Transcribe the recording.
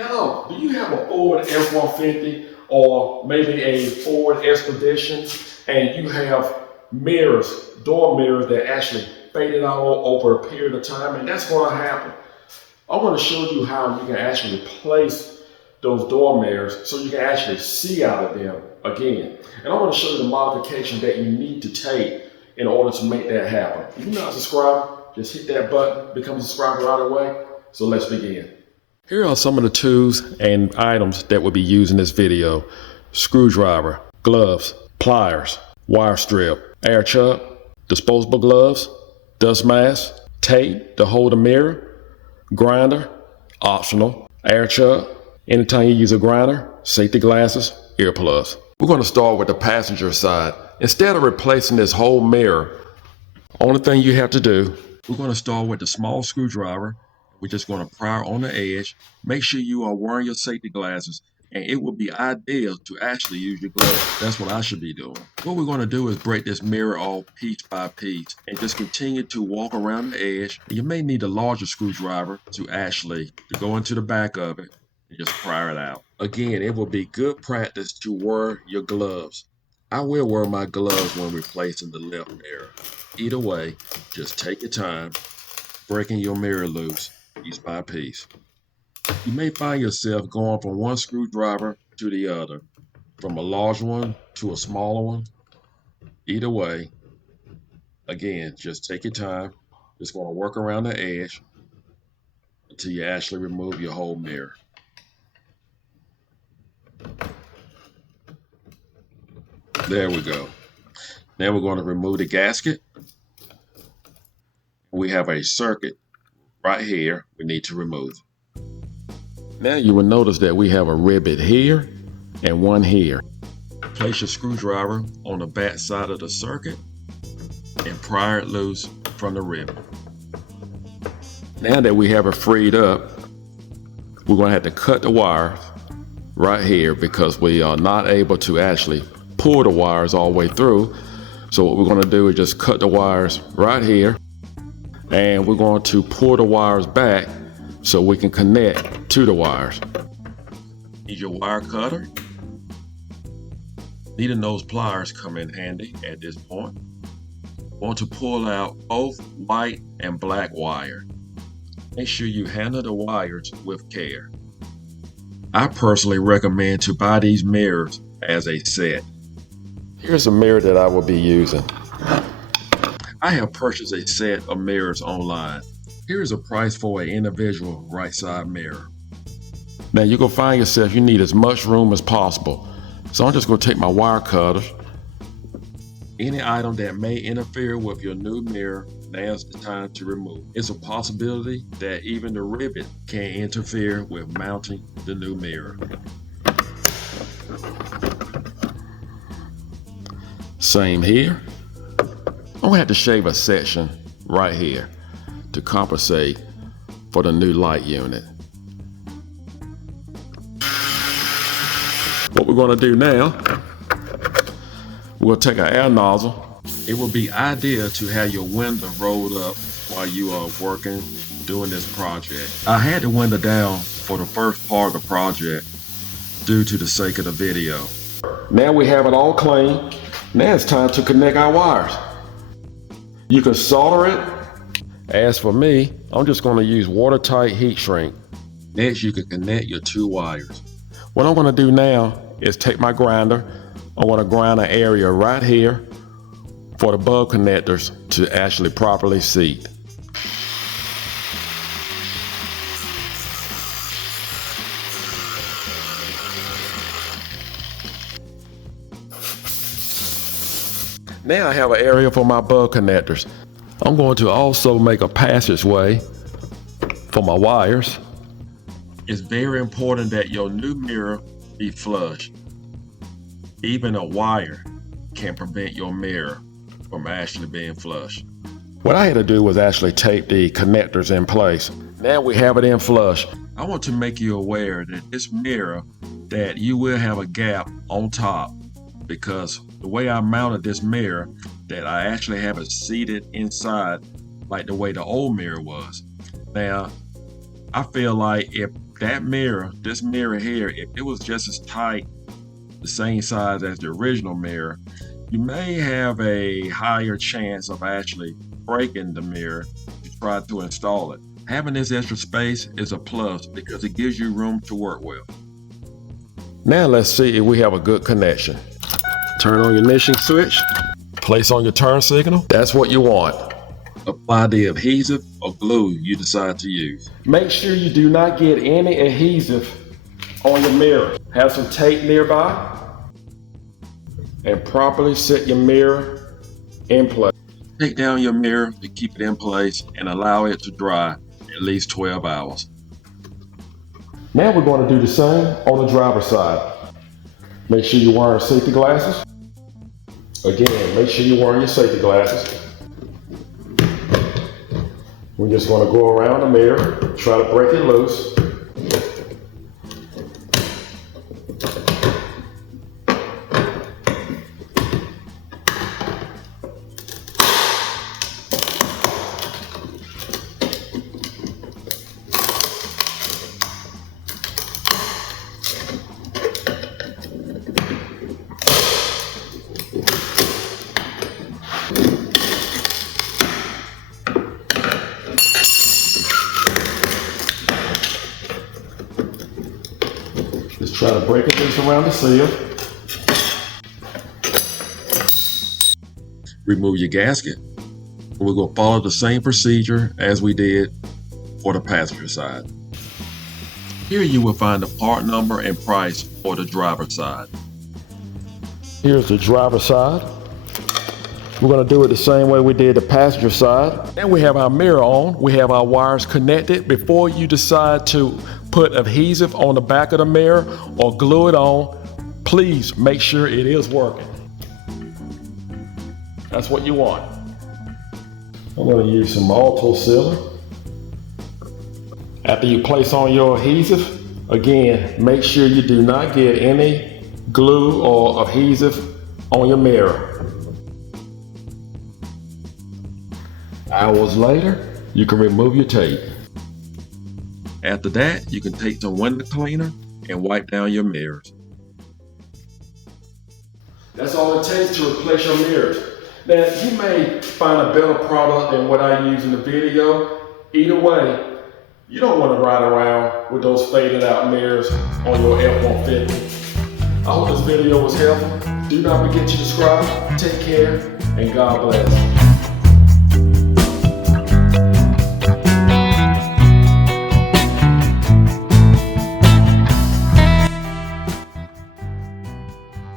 Hello, do you have a Ford F-150 or maybe a Ford Expedition and you have mirrors, door mirrors that actually faded out over a period of time, and that's going to happen. I want to show you how you can actually replace those door mirrors so you can actually see out of them again. And I want to show you the modifications that you need to take in order to make that happen. If you're not subscribed, just hit that button, become a subscriber right away. So let's begin. Here are some of the tools and items that will be used in this video. Screwdriver, gloves, pliers, wire strip, air chuck, disposable gloves, dust mask, tape to hold a mirror, grinder, optional, air chuck. Anytime you use a grinder, safety glasses, earplugs. We're going to start with the passenger side. Instead of replacing this whole mirror, only thing you have to do, we're going to start with the small screwdriver. We're just going to pry on the edge. Make sure you are wearing your safety glasses, and it would be ideal to actually use your gloves. That's what I should be doing. What we're going to do is break this mirror off piece by piece and just continue to walk around the edge. You may need a larger screwdriver to go into the back of it and just pry it out. Again, it will be good practice to wear your gloves. I will wear my gloves when replacing the left mirror. Either way, just take your time, breaking your mirror loose piece by piece. You may find yourself going from one screwdriver to the other, from a large one to a smaller one. Either way, again, just take your time. Just going to work around the edge until you actually remove your whole mirror. There we go. Now we're going to remove the gasket. We have a circuit right here we need to remove. Now you will notice that we have a rivet here and one here. Place your screwdriver on the back side of the circuit and pry it loose from the rivet. Now that we have it freed up, we're going to have to cut the wires right here because we are not able to actually pull the wires all the way through. So what we're going to do is just cut the wires right here, and we're going to pull the wires back so we can connect to the wires. Need your wire cutter. Needle nose pliers come in handy at this point. Want to pull out both white and black wire. Make sure you handle the wires with care. I personally recommend to buy these mirrors as a set. Here's a mirror that I will be using. I have purchased a set of mirrors online. Here is a price for an individual right side mirror. Now you're going to find yourself you need as much room as possible. So I'm just going to take my wire cutter. Any item that may interfere with your new mirror, now's the time to remove. It's a possibility that even the rivet can interfere with mounting the new mirror. Same here. I'm going to have to shave a section right here to compensate for the new light unit. What we're going to do now, we'll take our air nozzle. It will be ideal to have your window rolled up while you are working, doing this project. I had the window down for the first part of the project due to the sake of the video. Now we have it all clean. Now it's time to connect our wires. You can solder it. As for me, I'm just going to use watertight heat shrink. Next, you can connect your two wires. What I'm going to do now is take my grinder. I want to grind an area right here for the bulb connectors to actually properly seat. Now I have an area for my bulb connectors. I'm going to also make a passageway for my wires. It's very important that your new mirror be flush. Even a wire can prevent your mirror from actually being flush. What I had to do was actually tape the connectors in place. Now we have it in flush. I want to make you aware that this mirror, that you will have a gap on top, because the way I mounted this mirror, that I actually have it seated inside like the way the old mirror was. Now, I feel like if that mirror, this mirror here, if it was just as tight, the same size as the original mirror, you may have a higher chance of actually breaking the mirror to try to install it. Having this extra space is a plus because it gives you room to work with. Now let's see if we have a good connection. Turn on your ignition switch, place on your turn signal. That's what you want. Apply the adhesive or glue you decide to use. Make sure you do not get any adhesive on your mirror. Have some tape nearby and properly set your mirror in place. Take down your mirror to keep it in place and allow it to dry at least 12 hours. Now we're going to do the same on the driver's side. Make sure you're wearing safety glasses. Again, make sure you're wearing your safety glasses. We're just going to go around the mirror, try to break it loose. Just try to break it loose around the seal. Remove your gasket. We're going to follow the same procedure as we did for the passenger side. Here you will find the part number and price for the driver's side. Here's the driver's side. We're going to do it the same way we did the passenger side. And we have our mirror on. We have our wires connected. Before you decide to put adhesive on the back of the mirror or glue it on, please make sure it is working. That's what you want. I'm going to use some auto sealer. After you place on your adhesive, again, make sure you do not get any glue or adhesive on your mirror. Hours later, you can remove your tape. After that, you can take some window cleaner and wipe down your mirrors. That's all it takes to replace your mirrors. Now, you may find a better product than what I use in the video. Either way, you don't want to ride around with those faded out mirrors on your F150. I hope this video was helpful. Do not forget to subscribe. Take care, and God bless.